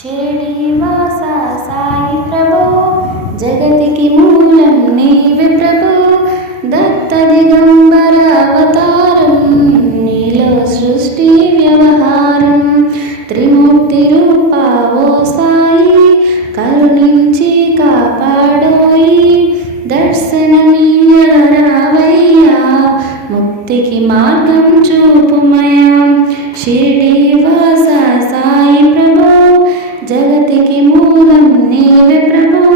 శ్రీనివాస సాయి ప్రభు. జగతికి మూలం నీ ప్రభు. దత్త దిగంబర అవతారం నీలో సృష్టి వ్యవహారం. త్రిమూర్తి రూపావో సాయి కరుణించి కాపాడోయి. దర్శనమీయ రావయ్యా ముక్తికి మార్గం చూపుమై vive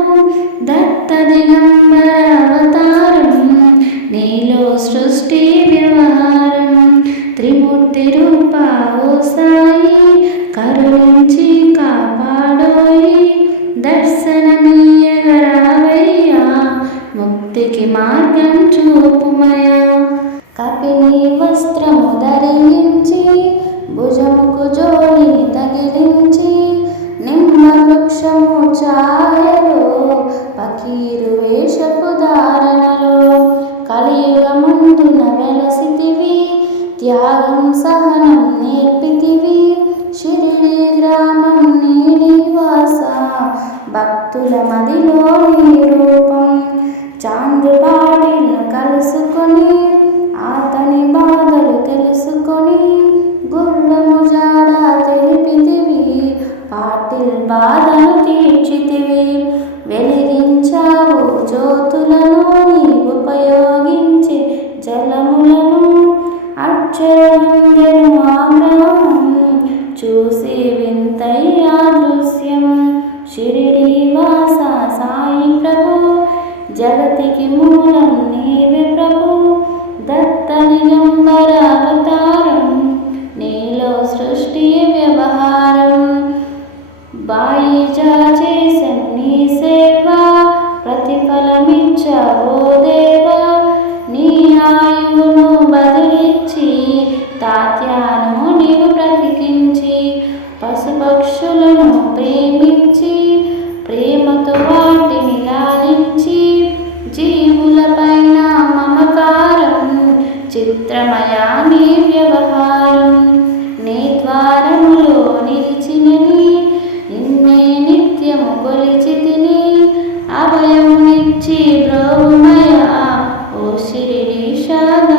चाँद बाड़ी न कल सुकुनी Hallelujah. రమయామి వ్యవహారం నీ ద్వారములో నిలిచినని నిన్నే నిత్యము కొలిచి తిని అభయమునిచ్చి బ్రోమయ ఓ శిరీషాదయామయ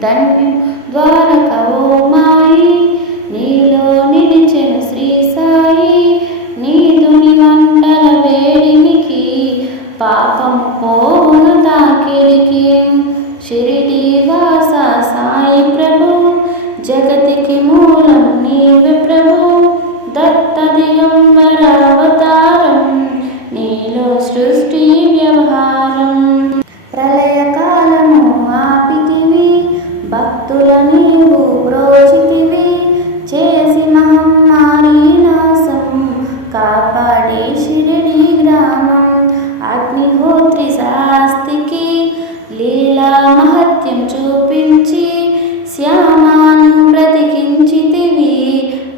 ధన్యం ద్వారక ఓ మా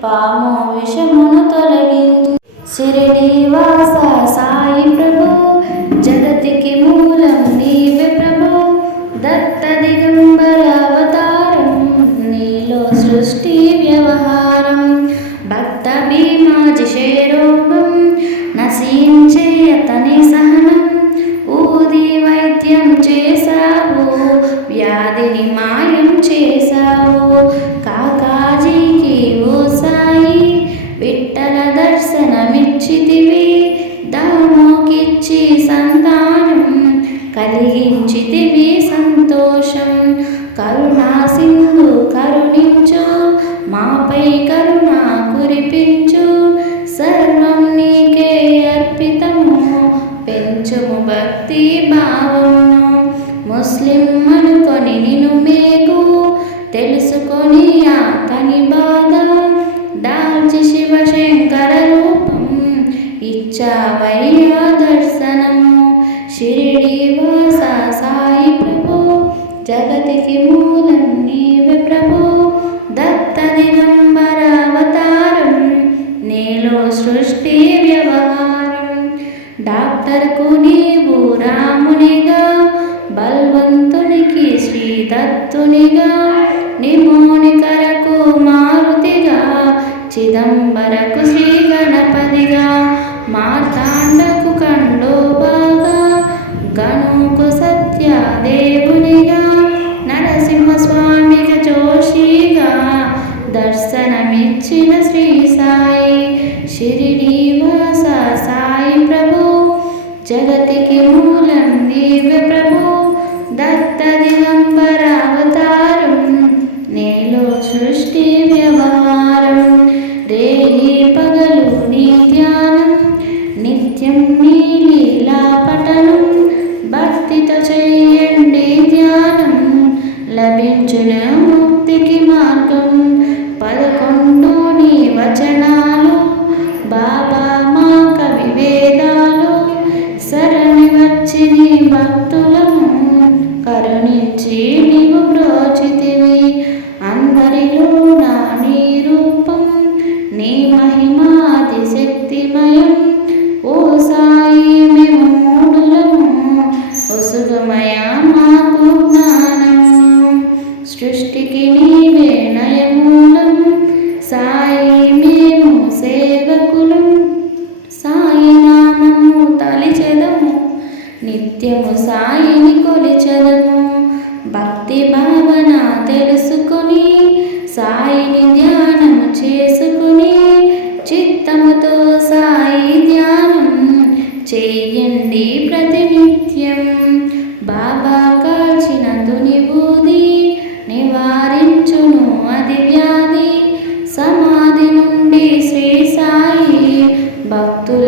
పాము విషమును తొలగించి. సిరిడి వాస కలిగించితివి దామోకిచ్చి సంతానం కలిగించితివి సంతోషం. కరుణా సింధు కరుణించు మాపై కరుణ కురిపించు ఇచ్చావయ్యా దర్శనము. షిరిడివాస సాయి ప్రభో జగతికి మూలం నీవే ప్రభో. దత్త దిగంబరావతారం నీలో సృష్టి వ్యవహారం. డాక్టర్కు నీవు రామునిగా బల్వంతునికి శ్రీ దత్తునిగా మారుతిగా చిదంబరకు చెయ్యండి ధ్యానం లభించిన ముక్తికి మార్గం. పదకొండు నీ వచనాలు బాబా మా కవి వేదాలు. సరణి వచ్చి నీ భక్తులను కరుణించి నీవు ప్రోచితి నా తెలుసుకుని సాయిని ధ్యానం చేసుకుని చిత్తముతో సాయి ధ్యానం చేయండి ప్రతినిత్యం. బాబా కాల్చిన దునిబూది నివారించును అది వ్యాధి. సమాధి నుండి శ్రీ సాయి భక్తులు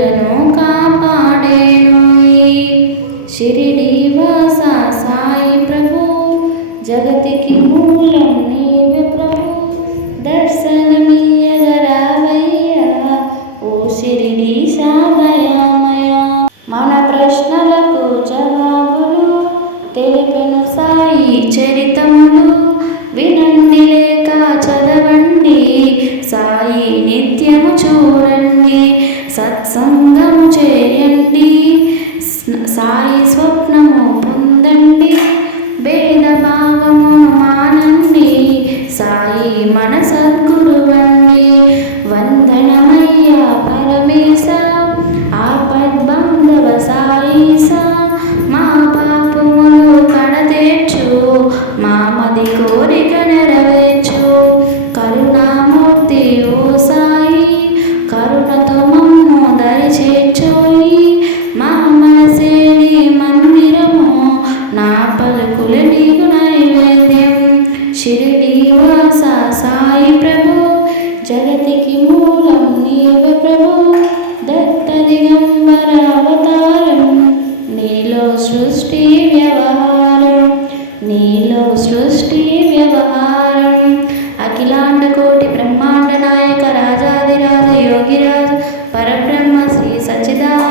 coração. 三阶段。